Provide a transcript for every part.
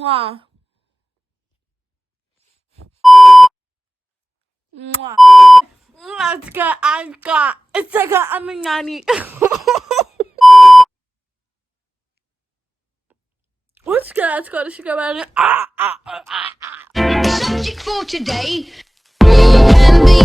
Mwah. Mwah. Let's go. It's like I'm a nanny. Let's go to sugar daddy. Subject for today. Can be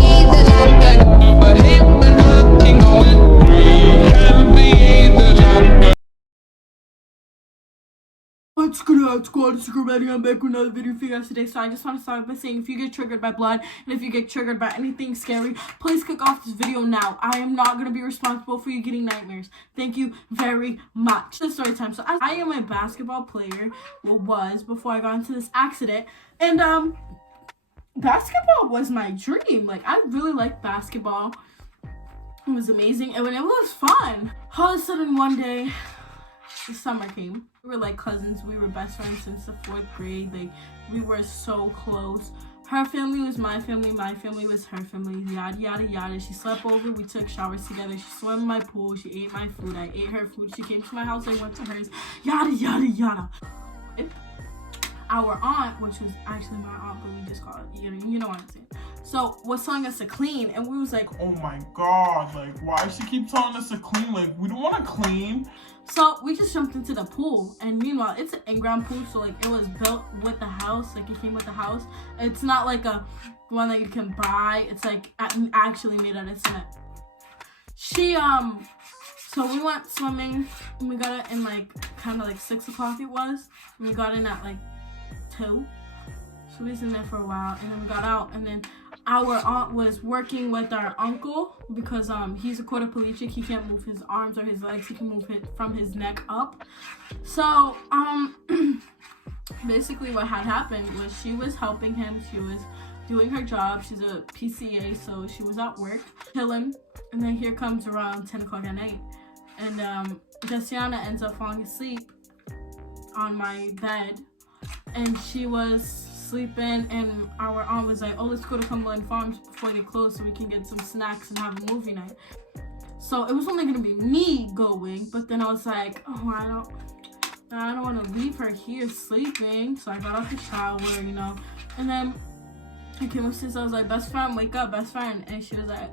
Let's go to sugar daddy. I'm back with another video for you guys today. So I just want to start by saying, if you get triggered by blood and if you get triggered by anything scary, please click off this video now. I am not going to be responsible for you getting nightmares. Thank you very much. The story time. So I am a basketball player, well, was before I got into this accident, and basketball was my dream. Like, I really liked basketball. It was amazing, and it was fun. All of a sudden one day, the summer came. We were like cousins. We were best friends since the 4th grade. Like, we were so close. Her family was my family was her family, yada yada yada. She slept over, we took showers together, she swam in my pool, she ate my food, I ate her food, she came to my house, I went to hers, yada yada yada. Our aunt, which was actually my aunt, but we just call it, you know what I'm saying, so was telling us to clean, and we was like, oh my god, like, why she keep telling us to clean? Like, we don't want to clean. So we just jumped into the pool, and meanwhile, it's an in-ground pool, so like it was built with the house, like it came with the house. It's not like a one that you can buy. It's like actually made out of cement. So we went swimming, and we got it in like kind of like 6 o'clock it was, and we got in at like 2. So we was in there for a while, and then we got out, and then our aunt was working with our uncle because he's a quadriplegic. He can't move his arms or his legs. He can move it from his neck up. So basically what had happened was she was helping him. She was doing her job. She's a PCA, so she was at work chilling. And then here comes around 10 o'clock at night, and Jessiana ends up falling asleep on my bed, and she was sleeping, and our aunt was like, oh, let's go to Cumberland Farms before they close so we can get some snacks and have a movie night. So it was only gonna be me going, but then I was like, oh, I don't want to leave her here sleeping. So I got out the shower, and then I came upstairs. I was like, best friend, wake up, best friend. And she was like,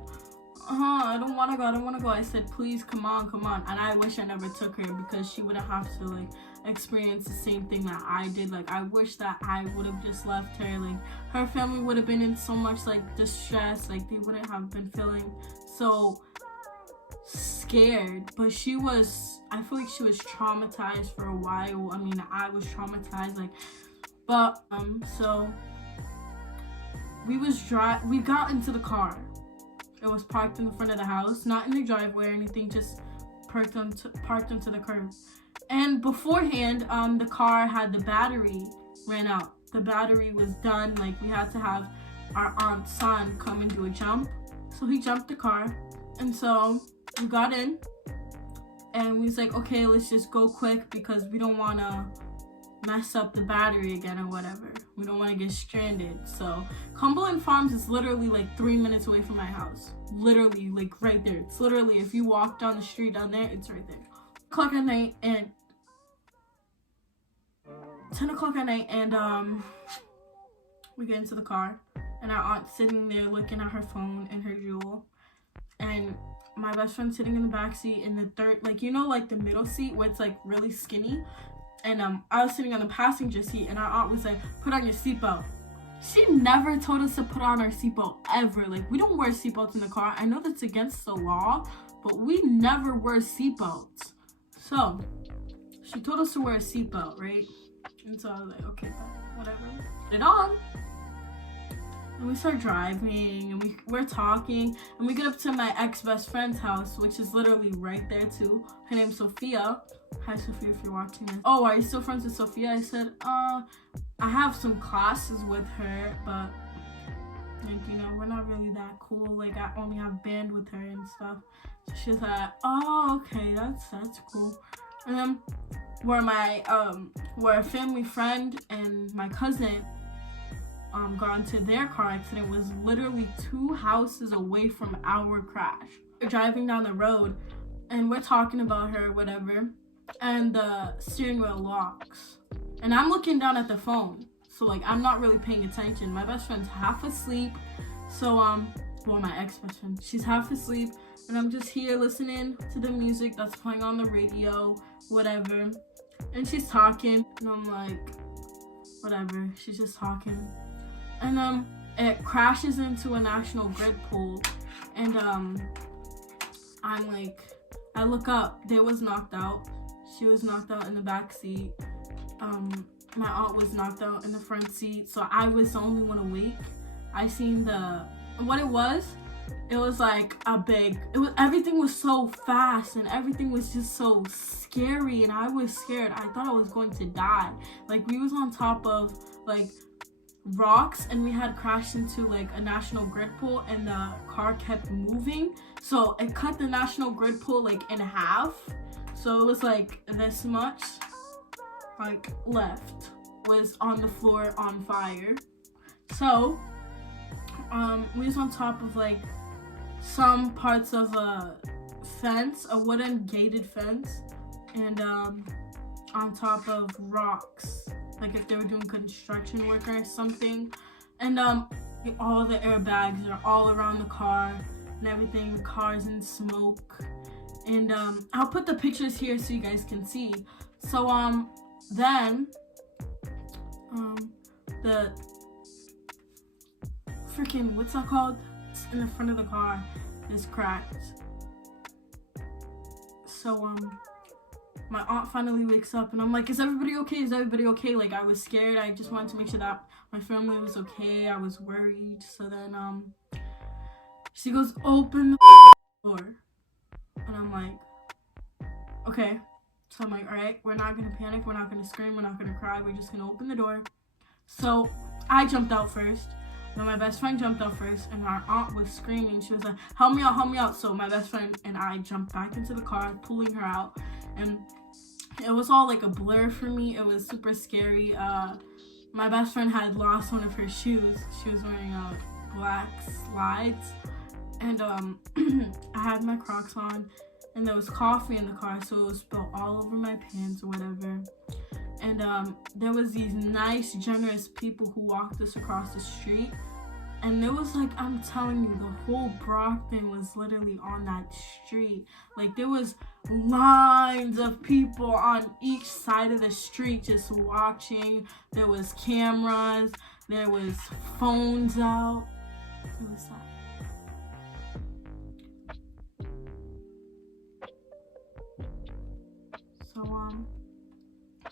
I don't want to go. I said, please, come on. And I wish I never took her, because she wouldn't have to like experience the same thing that I did. Like, I wish that I would have just left her. Like, her family would have been in so much like distress. Like, they wouldn't have been feeling so scared. But I feel like she was traumatized for a while. I mean, I was traumatized, like, but so we got into the car. It was parked in the front of the house, not in the driveway or anything, just parked onto the curb. And beforehand, the car had the battery ran out. The battery was done. Like, we had to have our aunt's son come and do a jump. So he jumped the car. And so we got in, and we was like, okay, let's just go quick, because we don't want to mess up the battery again or whatever. We don't want to get stranded. So Cumberland Farms is literally like 3 minutes away from my house. Literally, like right there. It's literally, if you walk down the street down there, it's right there. 10 o'clock at night, and we get into the car, and our aunt's sitting there looking at her phone and her jewel, and my best friend sitting in the back seat in the third, like, like the middle seat where it's like really skinny. And I was sitting on the passenger seat, and our aunt was like, put on your seatbelt. She never told us to put on our seatbelt ever. Like, we don't wear seatbelts in the car. I know that's against the law, but we never wear seatbelts. So she told us to wear a seatbelt, right? And so I was like, okay, whatever. Put it on. And we start driving, and we're talking, and we get up to my ex-best friend's house, which is literally right there too. Her name's Sophia. Hi, Sophia, if you're watching this. Oh, are you still friends with Sophia? I said, I have some classes with her, but like, we're not really that cool. Like, I only have band with her and stuff. So she's like, oh, okay, that's cool. And then where a family friend and my cousin got into their car accident was literally 2 houses away from our crash. We're driving down the road, and we're talking about her or whatever, and the steering wheel locks, And I'm looking down at the phone. So, like, I'm not really paying attention. My best friend's half asleep. So, well, my ex-best friend, she's half asleep. And I'm just here listening to the music that's playing on the radio, whatever. And she's talking. And I'm like, whatever. She's just talking. And, it crashes into a National Grid pole. And, I'm like, I look up. They was knocked out. She was knocked out in the back seat. My aunt was knocked out in the front seat, so I was the only one awake. I seen what it was like everything was so fast and everything was just so scary, and I was scared. I thought I was going to die. Like, we was on top of like rocks, and we had crashed into like a National Grid pole, and the car kept moving, so it cut the National Grid pole like in half. So it was like this much, like, left was on the floor on fire. So we was on top of like some parts of a fence, a wooden gated fence, and on top of rocks, like if they were doing construction work or something. And all the airbags are all around the car and everything. The car's in smoke. And I'll put the pictures here so you guys can see. So then the freaking, what's that called, in the front of the car is cracked. So my aunt finally wakes up, and I'm like, is everybody okay? Is everybody okay? Like, I was scared. I just wanted to make sure that my family was okay. I was worried. So then she goes, open the door. And I'm like, okay. So I'm like, all right, we're not gonna panic, we're not gonna scream, we're not gonna cry, we're just gonna open the door. So I jumped out first. Then my best friend jumped out first, and our aunt was screaming. She was like, help me out, help me out. So my best friend and I jumped back into the car, pulling her out. And it was all like a blur for me. It was super scary. My best friend had lost one of her shoes. She was wearing black slides. And I had my Crocs on, and there was coffee in the car, so it was spilled all over my pants or whatever. And there was these nice, generous people who walked us across the street. And it was like, I'm telling you, the whole Brockton was literally on that street. Like, there was lines of people on each side of the street just watching. There was cameras. There was phones out. What was that? So,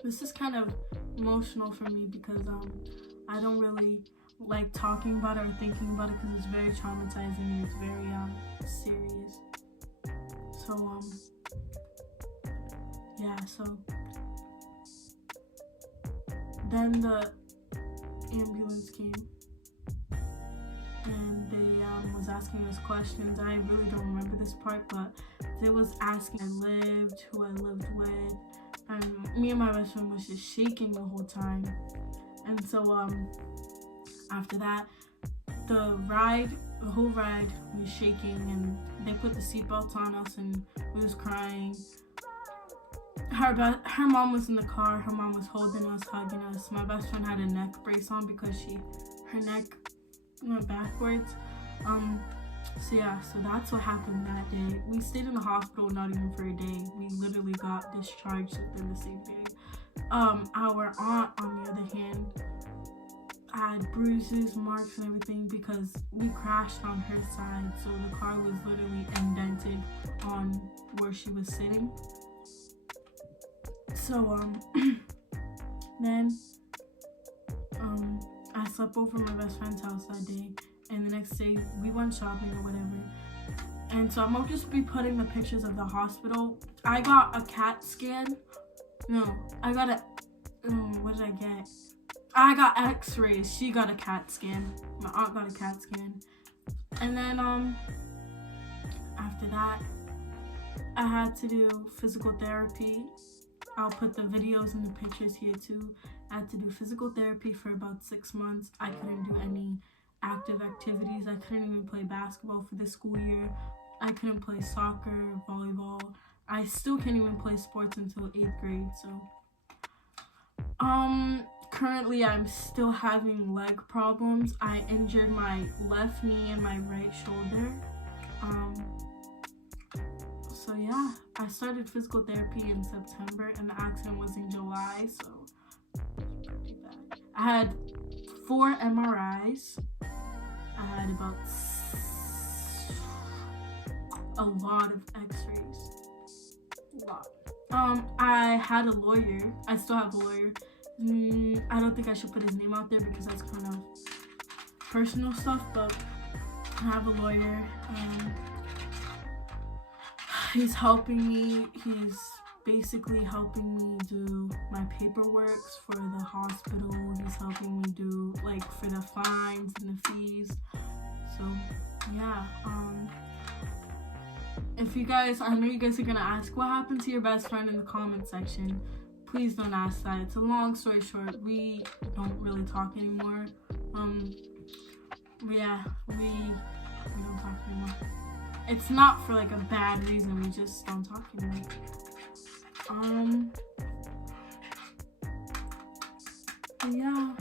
this is kind of emotional for me because I don't really like talking about it or thinking about it because it's very traumatizing and it's very serious. So yeah, so then the ambulance came and they was asking us questions. I really don't remember this part, but they was asking who I lived with. And me and my best friend was just shaking the whole time. And so after that, the whole ride was shaking, and they put the seatbelts on us, and we was crying. Her mom was in the car. Her mom was holding us, hugging us. My best friend had a neck brace on because her neck went backwards. So yeah, so that's what happened that day. We stayed in the hospital not even for a day. We literally got discharged within the same day. Our aunt, on the other hand, had bruises, marks, and everything because we crashed on her side. So the car was literally indented on where she was sitting. So then I slept over at my best friend's house that day. And the next day, we went shopping or whatever. And so I'm going to just be putting the pictures of the hospital. I got a CAT scan. No, I got what did I get? I got x-rays. She got a CAT scan. My aunt got a CAT scan. And then, after that, I had to do physical therapy. I'll put the videos and the pictures here too. I had to do physical therapy for about 6 months. I couldn't do any active activities. I couldn't even play basketball for this school year. I couldn't play soccer, volleyball. I still can't even play sports until 8th grade. So Currently I'm still having leg problems. I injured my left knee and my right shoulder. So yeah, I started physical therapy in September and the accident was in July, so it's pretty bad. I had 4 MRIs. I had about a lot of x-rays. A lot. I had a lawyer. I still have a lawyer. I don't think I should put his name out there because that's kind of personal stuff, but I have a lawyer. He's helping me. He's basically helping me do my paperwork for the hospital. He's helping me do like for the fines and the fees. So yeah, if you guys, I know you guys are gonna ask what happened to your best friend in the comment section. Please don't ask that. It's a long story short. We don't really talk anymore. But yeah, we don't talk anymore. It's not for like a bad reason. We just don't talk anymore. Yeah.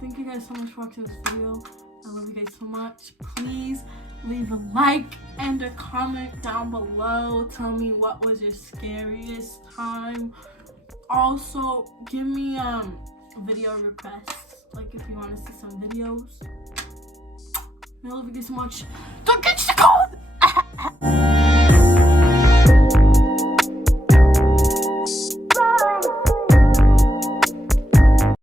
Thank you guys so much for watching this video. I love you guys so much. Please leave a like and a comment down below. Tell me what was your scariest time. Also, give me video requests. Like if you want to see some videos. I love you guys so much. Don't get the code!